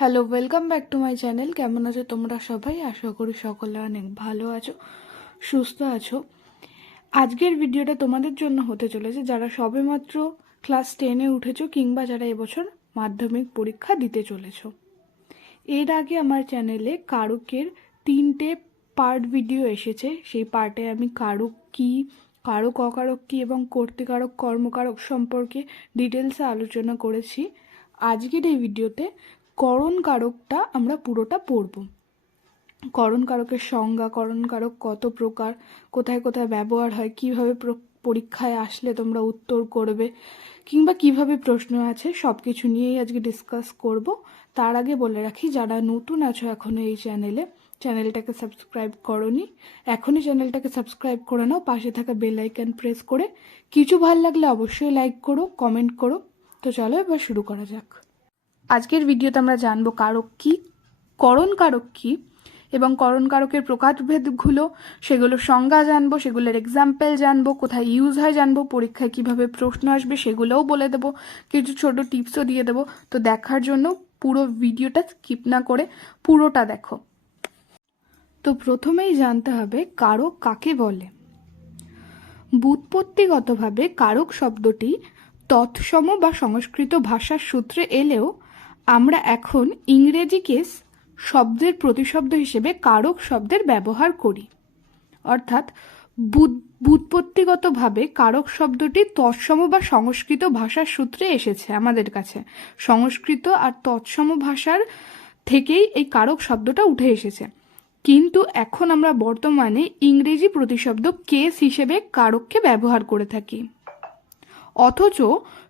Hello welcome back to my channel কেমন আছো তোমরা সবাই? আশা করি সকলে অনেক ভালো আছো, সুস্থ আছো। আজকের ভিডিওটা তোমাদের জন্য হতে চলেছে, যারা সবেমাত্র ক্লাস টেনে উঠেছো কিংবা যারা এবছর মাধ্যমিক পরীক্ষা দিতে চলেছো। এর আগে আমার চ্যানেলে কারুকের তিনটে পার্ট ভিডিও এসেছে। সেই পার্টে আমি কারক কী, কারক অকারক কী এবং কর্তিকারক, কর্মকারক সম্পর্কে ডিটেলসে আলোচনা করেছি। আজকের এই ভিডিওতে করণ কারকটা আমরা পুরোটা পড়ব। করণ কারকের সংজ্ঞা করণ কারক কত প্রকার, কোথায় কোথায় ব্যবহার হয়, কীভাবে পরীক্ষায় আসলে তোমরা উত্তর করবে, কিংবা কীভাবে প্রশ্ন আছে সব কিছু নিয়েই আজকে ডিসকাস করব। তার আগে বলে রাখি, যারা নতুন আছো এখনও এই চ্যানেলে, চ্যানেলটাকে সাবস্ক্রাইব করনি, এখনই চ্যানেলটাকে সাবস্ক্রাইব করে নাও, পাশে থাকা বেল প্রেস করে। কিছু ভালো লাগলে অবশ্যই লাইক করো কমেন্ট করো। তো চলো এবার শুরু করা যাক। আজকের ভিডিওতে আমরা জানব কারক কি, করণ কারক কি এবং করণ কারকের প্রকারভেদগুলো সেগুলোর সংজ্ঞা জানব, সেগুলোর এক্সাম্পল জানব, কোথায় ইউজ হয় জানব, পরীক্ষায় কীভাবে প্রশ্ন আসবে সেগুলোও বলে দেবো, কিছু ছোট টিপসও দিয়ে দেবো। তো দেখার জন্য পুরো ভিডিওটা স্কিপ না করে পুরোটা দেখো। তো প্রথমেই জানতে হবে কারক কাকে বলে? ব্যুৎপত্তিগতভাবে কারক শব্দটি তৎসম বা সংস্কৃত ভাষার সূত্রে এলেও আমরা এখন ইংরেজি কেস শব্দের প্রতিশব্দ হিসেবে কারক শব্দের ব্যবহার করি। অর্থাৎ বুৎ- ব্যুৎপত্তিগতভাবে কারক শব্দটি তৎসম বা সংস্কৃত ভাষার সূত্রে এসেছে আমাদের কাছে। সংস্কৃত আর তৎসম ভাষার থেকেই এই কারক শব্দটা উঠে এসেছে। কিন্তু এখন আমরা বর্তমানে ইংরেজি প্রতিশব্দ কেস হিসেবে কারককে ব্যবহার করে থাকি। অথচ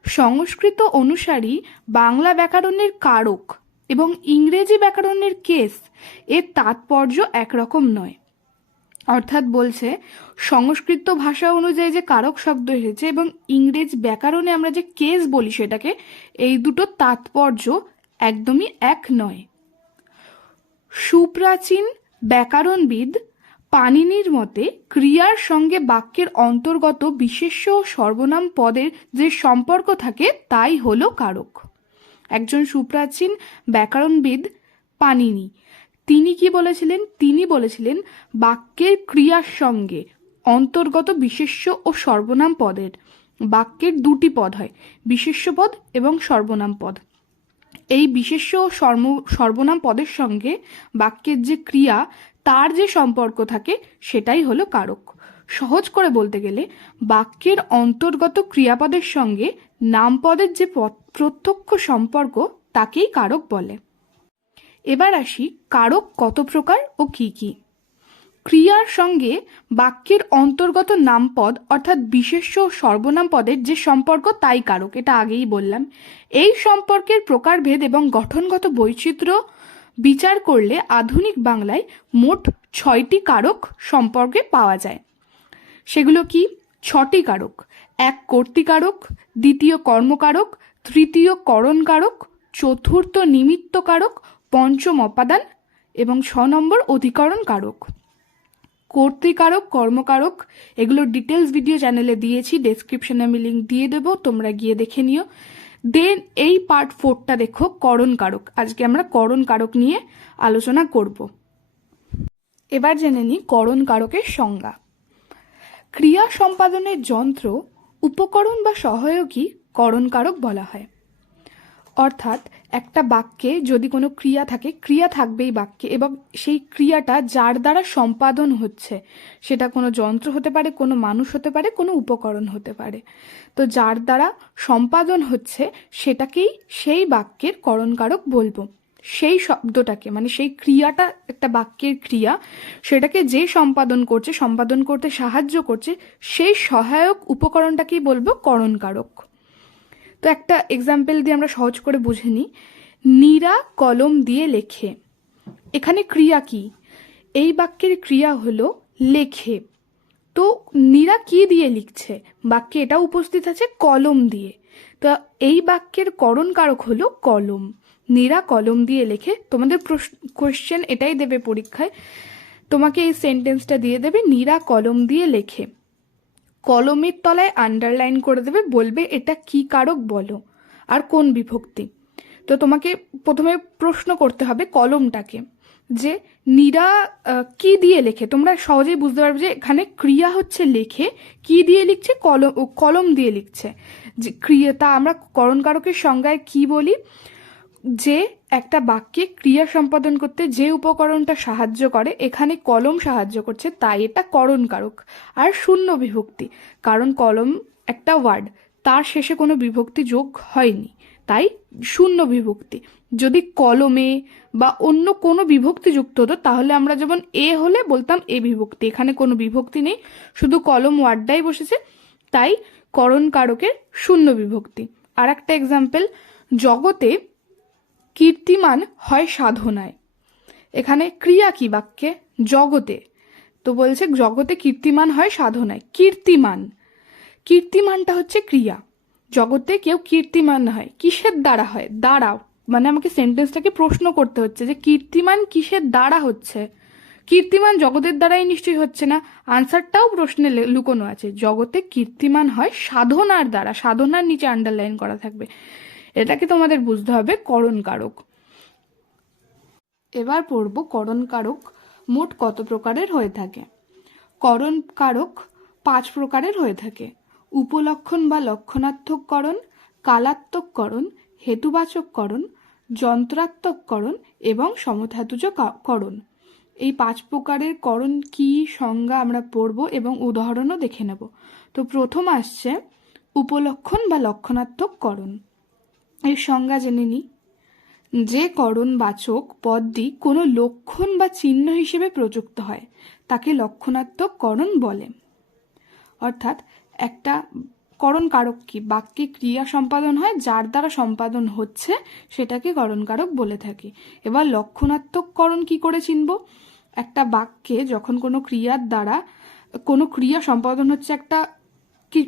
সংস্কৃত অনুসারী বাংলা ব্যাকরণের কারক এবং ইংরেজি ব্যাকরণের কেস এর তাৎপর্য একরকম নয়। অর্থাৎ বলছে, সংস্কৃত ভাষা অনুযায়ী যে কারক শব্দ এসেছে এবং ইংরেজ ব্যাকরণে আমরা যে কেস বলি সেটাকে, এই দুটো তাৎপর্য একদমই এক নয়। সুপ্রাচীন ব্যাকরণবিদ পাণিনির মতে, ক্রিয়ার সঙ্গে বাক্যের অন্তর্গত বিশেষ্য ও সর্বনাম পদের যে সম্পর্ক থাকে, তাই হল কারক। একজন সুপ্রাচীন ব্যাকরণবিদ পাণিনি তিনি কি বলেছিলেন? তিনি বলেছিলেন, বাক্যের ক্রিয়ার সঙ্গে অন্তর্গত বিশেষ্য ও সর্বনাম পদের, বাক্যের দুটি পদ হয়, বিশেষ্য পদ এবং সর্বনাম পদ। এই বিশেষ্য সর্ম- সর্বনাম পদের সঙ্গে বাক্যের যে ক্রিয়া, তার যে সম্পর্ক থাকে, সেটাই হলো কারক। সহজ করে বলতে গেলে, বাক্যের অন্তর্গত ক্রিয়াপদের সঙ্গে নামপদের যে প্রত্যক্ষ সম্পর্ক, তাকেই কারক বলে। এবার আসি, কারক কত প্রকার ও কি কি? ক্রিয়ার সঙ্গে বাক্যের অন্তর্গত নামপদ, অর্থাৎ বিশেষ্য সর্বনাম পদের যে সম্পর্ক, তাই কারক, এটা আগেই বললাম। এই সম্পর্কের প্রকারভেদ এবং গঠনগত বৈচিত্র্য বিচার করলে আধুনিক বাংলায় মোট ছয়টি কারক সম্পর্কে পাওয়া যায়। সেগুলো কি? ছটি কারক। এক কর্তিকারক দ্বিতীয় কর্মকারক তৃতীয় করণকারক চতুর্থ নিমিত্তকারক পঞ্চম অপাদান এবং ছ নম্বর অধিকরণ কারক। কর্তৃকারক, কর্মকারক এগুলোর ডিটেলস ভিডিও চ্যানেলে দিয়েছি ডেসক্রিপশনে আমি লিঙ্ক দিয়ে দেবো, তোমরা গিয়ে দেখে নিও। দেন এই পার্ট ফোরটা দেখো করণ কারক আজকে আমরা করণ কারক নিয়ে আলোচনা করব। এবার জেনে নিই করণ কারকের সংজ্ঞা। ক্রিয়া সম্পাদনের যন্ত্র, উপকরণ বা সহায়কই করণকারক বলা হয়। অর্থাৎ একটা বাক্যে যদি কোনো ক্রিয়া থাকে, ক্রিয়া থাকবেই বাক্যে এবং সেই ক্রিয়াটা যার দ্বারা সম্পাদন হচ্ছে, সেটা কোনো যন্ত্র হতে পারে, কোনো মানুষ হতে পারে, কোনো উপকরণ হতে পারে। তো যার দ্বারা সম্পাদন হচ্ছে, সেটাকেই সেই বাক্যের করণকারক বলব। সেই শব্দটাকে মানে সেই ক্রিয়াটা, একটা বাক্যের ক্রিয়া, সেটাকে যে সম্পাদন করছে, সম্পাদন করতে সাহায্য করছে, সেই সহায়ক উপকরণটাকেই বলব করণকারক। তো একটা এক্সাম্পল দিয়ে আমরা সহজ করে বুঝে নিই। নীরা কলম দিয়ে লেখে। এখানে ক্রিয়া কি? এই বাক্যের ক্রিয়া হলো লেখে। তো নীরা কি দিয়ে লিখছে? বাক্যে এটা উপস্থিত আছে কলম দিয়ে। তো এই বাক্যের করণ কারক হলো কলম। নীরা কলম দিয়ে লেখে। তোমাদের কোয়েশ্চেন এটাই দেবে পরীক্ষায়। তোমাকে এই সেন্টেন্সটা দিয়ে দেবে। নীরা কলম দিয়ে লেখে। কলমের তলায় আন্ডারলাইন করে দেবে, বলবে এটা কি কারক বলো, আর কোন বিভক্তি। তো তোমাকে প্রথমে প্রশ্ন করতে হবে কলমটাকে, যে নীরা কি দিয়ে লেখে? তোমরা সহজেই বুঝতে পারবে যে এখানে ক্রিয়া হচ্ছে লেখে, কি দিয়ে লিখছে? কলম কলম দিয়ে লিখছে। যে ক্রিয়া, তা আমরা করণকারকের সংজ্ঞায় কি বলি? যে একটা বাক্যে ক্রিয়া সম্পাদন করতে যে উপকরণটা সাহায্য করে, এখানে কলম সাহায্য করছে, তাই এটা করণকারক আর শূন্য বিভক্তি। কারণ কলম একটা ওয়ার্ড, তার শেষে কোনো বিভক্তি যোগ হয়নি, তাই শূন্য বিভক্তি। যদি কলমে বা অন্য কোনো বিভক্তি যুক্ত হতো, তাহলে আমরা যেমন এ হলে বলতাম এ বিভক্তি, এখানে কোনো বিভক্তি নেই, শুধু কলম ওয়ার্ডটাই বসেছে, তাই করণ কারকের শূন্য বিভক্তি। আর একটা এক্সাম্পল জগতে কীর্তিমান হয় সাধনায়। এখানে ক্রিয়া কি বাক্যে? জগতে। তো বলছে জগতে কীর্তিমান হয় সাধনায়। কীর্তিমান। কীর্তিমানটা হচ্ছে ক্রিয়া। জগতে কেউ কীর্তিমান হয়, কিসের দ্বারা হয়? দ্বারা মানে আমাকে সেন্টেন্সটাকে প্রশ্ন করতে হচ্ছে যে কীর্তিমান কিসের দ্বারা হচ্ছে? কীর্তিমান জগতের দ্বারাই নিশ্চয়ই হচ্ছে না? আনসারটাও প্রশ্নে লুকোনো আছে। জগতে কীর্তিমান হয় সাধনার দ্বারা। সাধনার নিচে আন্ডারলাইন করা থাকবে। এটাকে তোমাদের বুঝতে হবে করণ কারক এবার পড়ব করণ কারক মোট কত প্রকারের হয়ে থাকে? করণ কারক পাঁচ প্রকারের হয়ে থাকে। উপলক্ষণ বা লক্ষণাত্মককরণ কালাত্মককরণ হেতুবাচককরণ যন্ত্রাত্মককরণ এবং সমধাতুজ করণ। এই পাঁচ প্রকারের করণ কি সংজ্ঞা আমরা পড়ব এবং উদাহরণও দেখে নেব। তো প্রথম আসছে উপলক্ষণ বা লক্ষণাত্মককরণ এর সংজ্ঞা জেনে নিই যে করণবাচক পদটি কোনো লক্ষণ বা চিহ্ন হিসেবে প্রযুক্ত হয়, তাকে লক্ষণাত্মক করণ বলে। অর্থাৎ একটা করণ কারক কি? বাক্যে ক্রিয়া সম্পাদন হয়, যার দ্বারা সম্পাদন হচ্ছে, সেটাকে করণ কারক বলে থাকি। এবার লক্ষণাত্মক করণ কি করে চিনব? একটা বাক্যে যখন কোনো ক্রিয়ার দ্বারা, কোনো ক্রিয়া সম্পাদন হচ্ছে একটা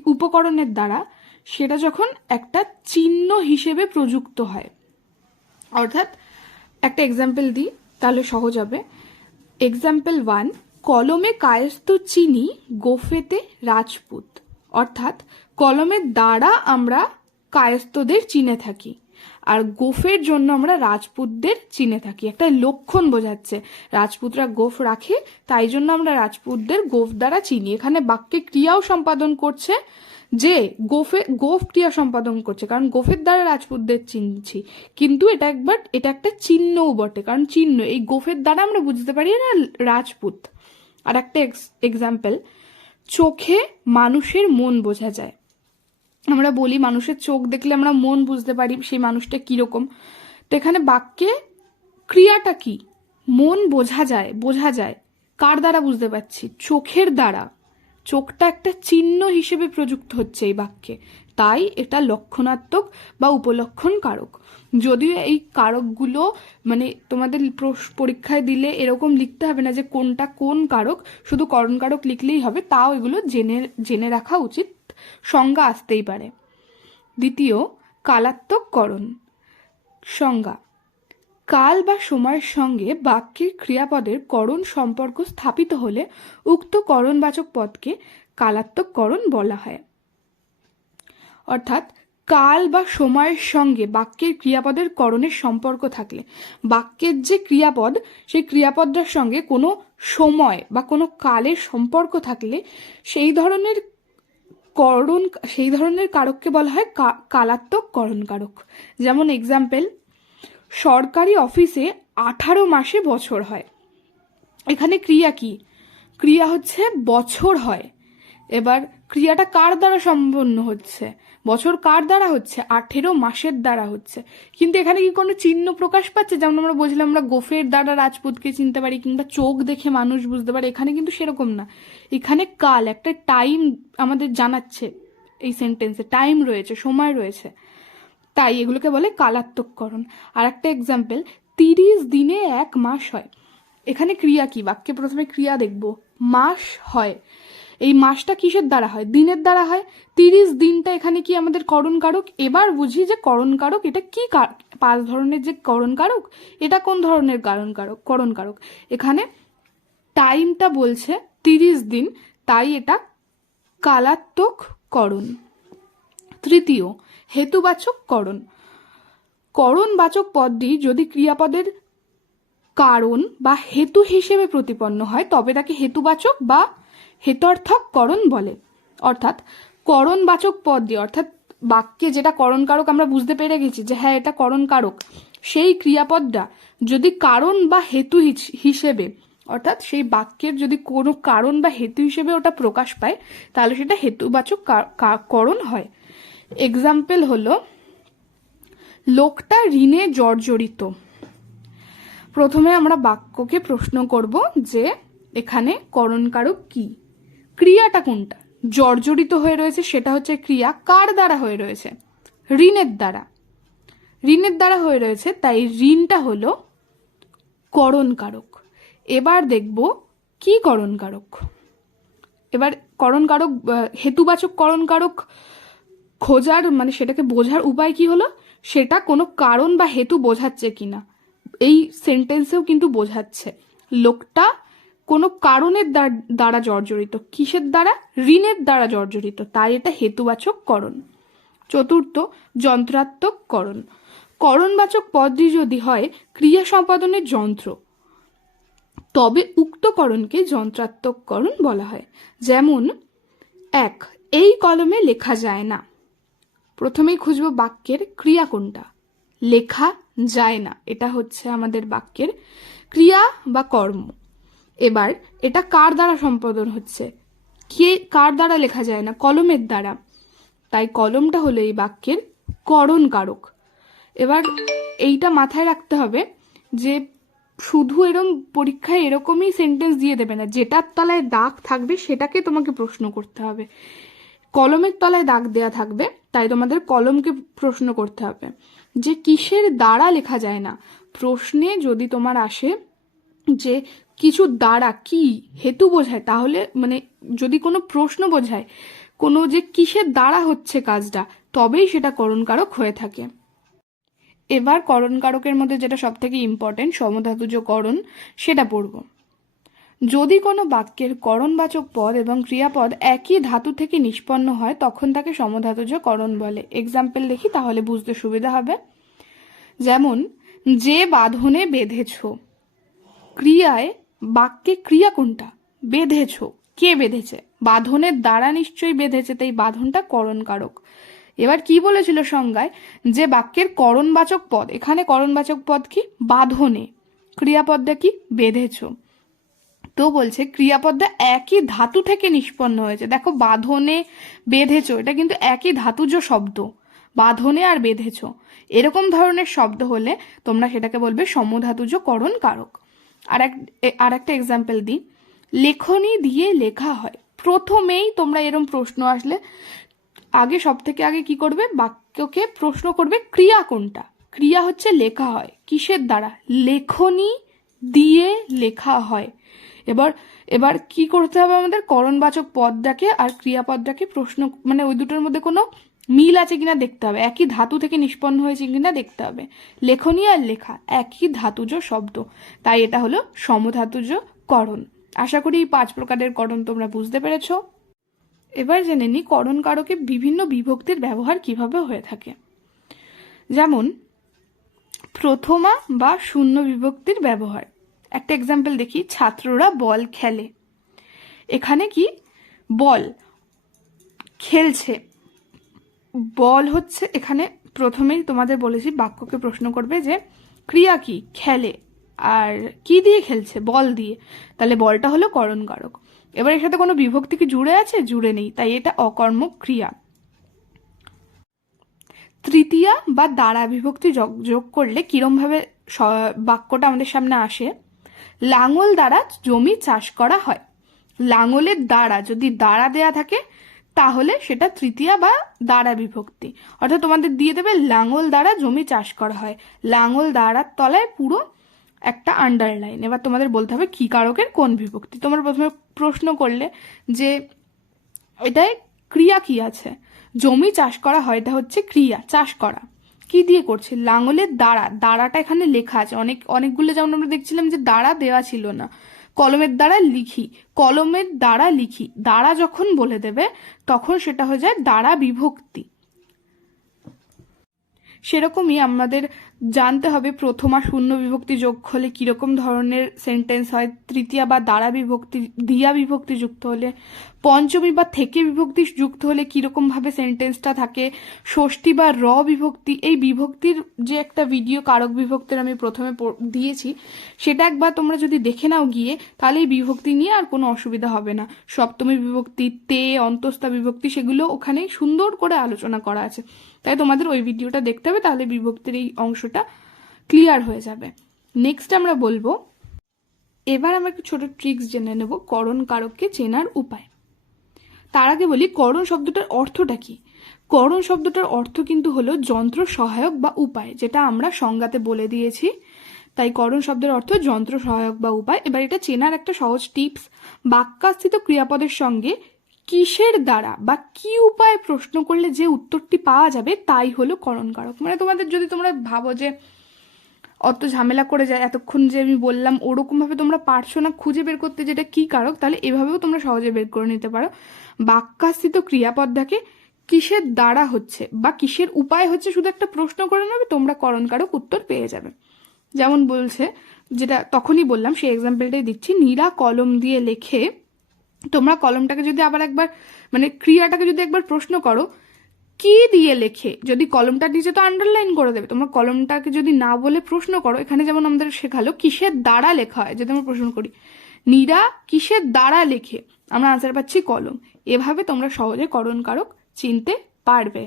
উপকরণের দ্বারা সেটা যখন একটা চিহ্ন হিসেবে প্রযুক্ত হয়, অর্থাৎ একটা এক্সাম্পল দিই, তাহলে সহজ হবে। এক্সাম্পল ওয়ান কলমে কায়স্ত চিনি গোফেতে রাজপুত। অর্থাৎ কলমের দ্বারা আমরা কায়স্থদের চিনে থাকি, আর গোফের জন্য আমরা রাজপুতদের চিনে থাকি। একটা লক্ষণ বোঝাচ্ছে, রাজপুতরা গোফ রাখে, তাই জন্য আমরা রাজপুতদের গোফ দ্বারা চিনি। এখানে বাক্যে ক্রিয়াও সম্পাদন করছে যে গোফে, গোফ ক্রিয়া সম্পাদন করছে, কারণ গোফের দ্বারা রাজপুতদের চিনছি। কিন্তু এটা একবার, এটা একটা চিহ্নও বটে, কারণ চিহ্ন, এই গোফের দ্বারা আমরা বুঝতে পারি না রাজপুত। আর একটা এক্সাম্পল চোখে মানুষের মন বোঝা যায়। আমরা বলি মানুষের চোখ দেখলে আমরা মন বুঝতে পারি সেই মানুষটা কীরকম। তো এখানে বাক্যে ক্রিয়াটা কি? মন বোঝা যায় বোঝা যায়। কার দ্বারা বুঝতে পারছি? চোখের দ্বারা। চোখটা একটা চিহ্ন হিসেবে প্রযুক্ত হচ্ছে এই বাক্যে। তাই এটা লক্ষণাত্মক বা উপলক্ষণ কারক যদিও এই কারকগুলো মানে তোমাদের পরীক্ষায় দিলে এরকম লিখতে হবে না যে কোনটা কোন কারক, শুধু করণ কারক লিখলেই হবে, তাও এগুলো জেনে জেনে রাখা উচিত। সংজ্ঞা আসতেই পারে। দ্বিতীয় কালাত্মককরণ সংজ্ঞা কাল বা সময়ের সঙ্গে বাক্যের ক্রিয়াপদের করণ সম্পর্ক স্থাপিত হলে উক্ত করণবাচক পদকে কালাত্মককরণ বলা হয়। অর্থাৎ কাল বা সময়ের সঙ্গে বাক্যের ক্রিয়াপদের করণের সম্পর্ক থাকলে বাক্যের যে ক্রিয়াপদ, সেই ক্রিয়াপদটার সঙ্গে কোনো সময় বা কোনো কালের সম্পর্ক থাকলে সেই ধরনের করণ, সেই ধরনের কারককে বলা হয় কালাত্মক করণ কারক যেমন এক্সাম্পল সরকারি অফিসে আঠারো মাসে বছর হয়। এখানে ক্রিয়া কি? ক্রিয়া হচ্ছে বছর হয়। এবার ক্রিয়াটা কার দ্বারা সম্পন্ন হচ্ছে? বছর কার দ্বারা হচ্ছে? আঠেরো মাসের দ্বারা হচ্ছে। কিন্তু এখানে কি কোনো চিহ্ন প্রকাশ পাচ্ছে? যেমন আমরা বুঝলাম আমরা গোফের দ্বারা রাজপুতকে চিনতে পারি কিংবা চোখ দেখে মানুষ বুঝতে পারে। এখানে কিন্তু সেরকম না। এখানে কাল, একটা টাইম আমাদের জানাচ্ছে এই সেন্টেন্সে টাইম রয়েছে, সময় রয়েছে। তাই এগুলোকে বলে কালাত্মককরণ। আর একটা এক্সাম্পল তিরিশ দিনে এক মাস হয়। এখানে ক্রিয়া কি? বাক্যে প্রথমে ক্রিয়া দেখব। মাস হয়। এই মাসটা কিসের দ্বারা হয়? দিনের দ্বারা হয়। তিরিশ দিনটা এখানে কি আমাদের করণ কারক এবার বুঝি যে করণ কারক এটা কি পাঁচ ধরনের যে করণ কারক এটা কোন ধরনের কারণ কারক করণ কারক এখানে টাইমটা বলছে তিরিশ দিন, তাই এটা কালাত্মক করণ তৃতীয়, হেতুবাচক করণ। করণবাচক পদটি যদি ক্রিয়াপদের কারণ বা হেতু হিসেবে প্রতিপন্ন হয়, তবে তাকে হেতুবাচক বা হেতর্থক করণ বলে। অর্থাৎ করণবাচক পদ দিয়ে অর্থাৎ বাক্যে যেটা করণ কারক আমরা বুঝতে পেরে গেছি যে হ্যাঁ এটা করণ কারক সেই ক্রিয়াপদটা যদি কারণ বা হেতু হিস- হিসেবে, অর্থাৎ সেই বাক্যের যদি কোনো কারণ বা হেতু হিসেবে ওটা প্রকাশ পায়, তাহলে সেটা হেতুবাচক করণ হয়। এক্সাম্পল হলো, লোকটা ঋণে জর্জরিত। প্রথমে আমরা বাক্যকে প্রশ্ন করব যে, এখানে করণকারক কি? ক্রিয়াটা কোনটা? জর্জরিত হয়ে রয়েছে সেটা হচ্ছে ক্রিয়া কার দ্বারা হয়ে রয়েছে? ঋণের দ্বারা। ঋণের দ্বারা হয়ে রয়েছে, তাই ঋণটা হলো করণকারক। এবার দেখব কি করণকারক। এবার করণকারক হেতুবাচক করণকারক খোঁজার মানে সেটাকে বোঝার উপায় কি হলো? সেটা কোনো কারণ বা হেতু বোঝাচ্ছে কিনা। এই সেন্টেন্সেও কিন্তু বোঝাচ্ছে। লোকটা কোনো কারণের দ্বার- জর্জরিত, কিসের দ্বারা? ঋণের দ্বারা জর্জরিত। তাই এটা হেতুবাচক করণ চতুর্থ যন্ত্রাত্মক করণ করণবাচক পদটি যদি হয়, ক্রিয়া সম্পাদনের যন্ত্র। তবে উক্ত করণকে যন্ত্রাত্মক করণ বলা হয়। যেমন, এক, এই কলমে লেখা যায় না। প্রথমেই খুঁজব বাক্যের ক্রিয়া কোনটা। লেখা যায় না, এটা হচ্ছে আমাদের বাক্যের ক্রিয়া বা কর্ম। এবার এটা কার দ্বারা সম্পাদন হচ্ছে? কে, কার দ্বারা লেখা যায় না? কলমের দ্বারা। তাই কলমটা হলো এই বাক্যের করণ কারক এবার এইটা মাথায় রাখতে হবে যে শুধু এরকম পরীক্ষায় এরকমই সেন্টেন্স দিয়ে দেবে না, যেটার তলায় দাগ থাকবে সেটাকে তোমাকে প্রশ্ন করতে হবে। কলমের তলায় দাগ দেয়া থাকবে, তাই তোমাদের কলমকে প্রশ্ন করতে হবে। যে কিসের দ্বারা লেখা যায় না? প্রশ্নে যদি তোমার আসে যে কিছু দ্বারা কি হেতু বোঝায়, তাহলে মানে যদি কোনো প্রশ্ন বোঝায়, কোনো যে কিসের দ্বারা হচ্ছে কাজটা, তবেই সেটা করণকারক হয়ে থাকে। এবার করণকারকের মধ্যে যেটা সব থেকে ইম্পর্টেন্ট সমধাতুজ করণ, সেটা পড়ব। যদি কোনো বাক্যের করণবাচক পদ এবং ক্রিয়াপদ একই ধাতু থেকে নিষ্পন্ন হয়, তখন তাকে সমধাতুজ করণ বলে। এক্সাম্পল দেখি, তাহলে বুঝতে সুবিধা হবে। যেমন, যে বাঁধনে বেঁধেছ, ক্রিয়ায় বাক্যে ক্রিয়া কোনটা? বেঁধেছ। কে বেঁধেছে? বাঁধনের দ্বারা নিশ্চয়ই বেঁধেছে, তাই বাঁধনটা করণকারক। এবার কি বলেছিল সংজ্ঞায়? যে বাক্যের করণবাচক পদ, এখানে করণবাচক পদ কি? বাঁধনে। ক্রিয়াপদটা কি? বেঁধেছ। তো বলছে, ক্রিয়াপদটা একই ধাতু থেকে নিষ্পন্ন হয়েছে। দেখো, বাঁধনে বেঁধেছো, এটা কিন্তু একই ধাতুজ শব্দ। বাঁধনে আর বেঁধেছো, এরকম ধরনের শব্দ হলে তোমরা সেটাকে বলবে সমধাতুজ করণ কারক। আর এক আর একটা এক্সাম্পল দিই। লেখনী দিয়ে লেখা হয়। প্রথমেই তোমরা এরম প্রশ্ন আসলে, আগে সব থেকে আগে কি করবে? বাক্যকে প্রশ্ন করবে, ক্রিয়া কোনটা? ক্রিয়া হচ্ছে লেখা হয়। কিসের দ্বারা? লেখনী দিয়ে লেখা হয়। এবার এবার কি করতে হবে আমাদের? করণবাচক পদটাকে আর ক্রিয়াপদটাকে প্রশ্ন মানে ওই দুটোর মধ্যে কোনো মিল আছে কিনা দেখতে হবে। একই ধাতু থেকে নিষ্পন্ন হয়েছে কিনা দেখতে হবে। লেখনী আর লেখা, একই ধাতুজ শব্দ। তাই এটা হলো সমধাতুজ করণ। আশা করি এই পাঁচ প্রকারের করণ তোমরা বুঝতে পেরেছ। এবার জেনে নিই করণ কারকে বিভিন্ন বিভক্তির ব্যবহার কীভাবে হয়ে থাকে। যেমন, প্রথমা বা শূন্য বিভক্তির ব্যবহার। একটা এক্সাম্পল দেখি, ছাত্ররা বল খেলে। এখানে কি? বল খেলছে। বল হচ্ছে এখানে প্রথমেই তোমাদের বলেছি, বাক্যকে প্রশ্ন করবে যে, ক্রিয়া কি? খেলে। আর কি দিয়ে খেলছে? বল দিয়ে। তাহলে বলটা হলো করণকারক। এবার এর সাথে কোনো বিভক্তি কি জুড়ে আছে? জুড়ে নেই। তাই এটা অকর্মক ক্রিয়া। তৃতীয়া বা দ্বারা বিভক্তি যোগ করলে কিরমভাবে বাক্যটা আমাদের সামনে আসে? লাঙল দ্বারা জমি চাষ করা হয়। লাঙলের দ্বারা যদি দ্বারা দেয়া থাকে, তাহলে সেটা তৃতীয়া বা দ্বারা বিভক্তি। অর্থাৎ তোমাদের দিয়ে দেবে লাঙল দ্বারা জমি চাষ করা হয়। লাঙল দ্বারার তলায় পুরো একটা আন্ডারলাইন এবার তোমাদের বলতে হবে কি কারকের কোন বিভক্তি। তোমরা প্রথমে প্রশ্ন করলে যে এটায় ক্রিয়া কি আছে? জমি চাষ করা হয়, এটা হচ্ছে ক্রিয়া, চাষ করা। কি দিয়ে করছে? লাঙলের দ্বারা দ্বারাটা এখানে লেখা আছে। অনেক, অনেকগুলো যেমন আমরা দেখছিলাম যে দ্বারা দেওয়া ছিল না। কলমের দ্বারা লিখি। কলমের দ্বারা লিখি। দ্বারা যখন বলে দেবে, তখন সেটা হয়ে যায় দ্বারা বিভক্তি। সেরকমই আমাদের জানতে হবে প্রথমা শূন্য বিভক্তি যোগ হলে কীরকম ধরনের সেন্টেন্স হয়? তৃতীয়া বা দ্বারা বিভক্তি, দিয়া বিভক্তি যুক্ত হলে পঞ্চমী বা থেকে বিভক্তি যুক্ত হলে কীরকমভাবে সেন্টেন্সটা থাকে? ষষ্ঠী বা র বিভক্তি, এই বিভক্তির যে একটা ভিডিও কারক বিভক্তির আমি প্রথমে দিয়েছি, সেটা একবার তোমরা যদি দেখে নাও গিয়ে, তাহলে এই বিভক্তি নিয়ে আর কোনো অসুবিধা হবে না। সপ্তমী বিভক্তি, তে, অন্তস্থা বিভক্তি, সেগুলো ওখানে সুন্দর করে আলোচনা করা আছে। তাই তোমাদের ওই ভিডিওটা দেখতে হবে, তাহলে বিভক্তির এই অংশটা ক্লিয়ার হয়ে যাবে। নেক্সট আমরা বলব, এবার আমরা একটু ছোট ট্রিক্স জেনে নেব, করণ কারককে চেনার উপায়। তার আগে বলি করণ শব্দটার অর্থটা কি? করণ শব্দটার অর্থ কিন্তু হলো যন্ত্র সহায়ক বা উপায়, যেটা আমরা সংজ্ঞাতে বলে দিয়েছি। তাই করণ শব্দের অর্থ যন্ত্র সহায়ক বা উপায়। এবার এটা চেনার একটা সহজ টিপস, বাক্যাস্থিত ক্রিয়াপদের সঙ্গে কিসের দ্বারা বা কি উপায়ে প্রশ্ন করলে যে উত্তরটি পাওয়া যাবে তাই হলো করণ কারক মানে তোমাদের যদি তোমরা ভাবো যে অত ঝামেলা করে যায়, এতক্ষণ যে আমি বললাম ওরকমভাবে তোমরা পারছ না খুঁজে বের করতে যেটা কি কারক, তাহলে এভাবেও তোমরা সহজে বের করে নিতে পারো। বাক্যাস্থিত ক্রিয়াপদটাকে কিসের দ্বারা হচ্ছে বা কিসের উপায় হচ্ছে শুধু একটা প্রশ্ন করে নেবে, তোমরা করণ কারক উত্তর পেয়ে যাবে। যেমন বলছে, যেটা তখনই বললাম, সেই এক্সাম্পলটাই দিচ্ছি, নীরা কলম দিয়ে লেখে তোমরা কলমটাকে যদি আবার একবার মানে ক্রিয়াটাকে যদি একবার প্রশ্ন করো কি দিয়ে লেখে? যদি কলমটার নিচে তো আন্ডারলাইন করে দেবে। তোমরা কলমটাকে যদি না বলে প্রশ্ন করো, এখানে যেমন আমাদের শেখালো, কিসের দ্বারা লেখা হয়? যদি আমরা প্রশ্ন করি, নীরা কিসের দ্বারা লেখে? আমরা আনসার পাচ্ছি কলম। এভাবে তোমরা সহজে করণ কারক চিনতে পারবে।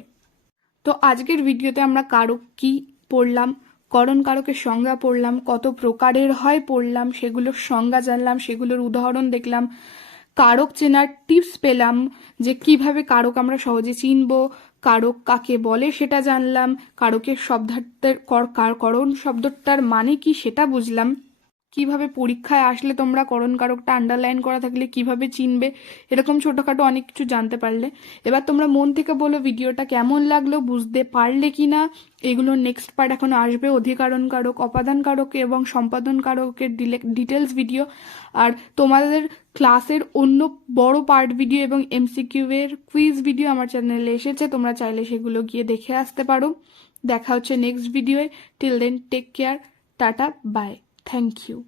তো আজকের ভিডিওতে আমরা কারক কি পড়লাম করণ কারকের সংজ্ঞা পড়লাম, কত প্রকারের হয় পড়লাম, সেগুলোর সংজ্ঞা জানলাম, সেগুলোর উদাহরণ দেখলাম, কারক চেনার টিপস পেলাম, যে কীভাবে কারক আমরা সহজে চিনব কারক কাকে বলে সেটা জানলাম। কারকের শব্দার্থের কর- কার- করণ শব্দটার মানে কি সেটা বুঝলাম। কীভাবে পরীক্ষায় আসলে তোমরা করণ কারকটা আন্ডারলাইন করা থাকলে কীভাবে চিনবে, এরকম ছোটোখাটো অনেক কিছু জানতে পারলে। এবার তোমরা মন থেকে বলো ভিডিওটা কেমন লাগল, বুঝতে পারলে কি না এগুলোর নেক্সট পার্ট এখন আসবে অধিকরণ কারক অপাদান কারক এবং সম্পাদন কারকের ডিটেলস ভিডিও আর তোমাদের ক্লাসের অন্য বড় পার্ট ভিডিও এবং এমসিকিউ এর কুইজ ভিডিও আমার চ্যানেলে এসেছে, তোমরা চাইলে সেগুলো গিয়ে দেখে আসতে পারো। দেখা হচ্ছে next ভিডিওয়ে till then take care tata bye Thank you.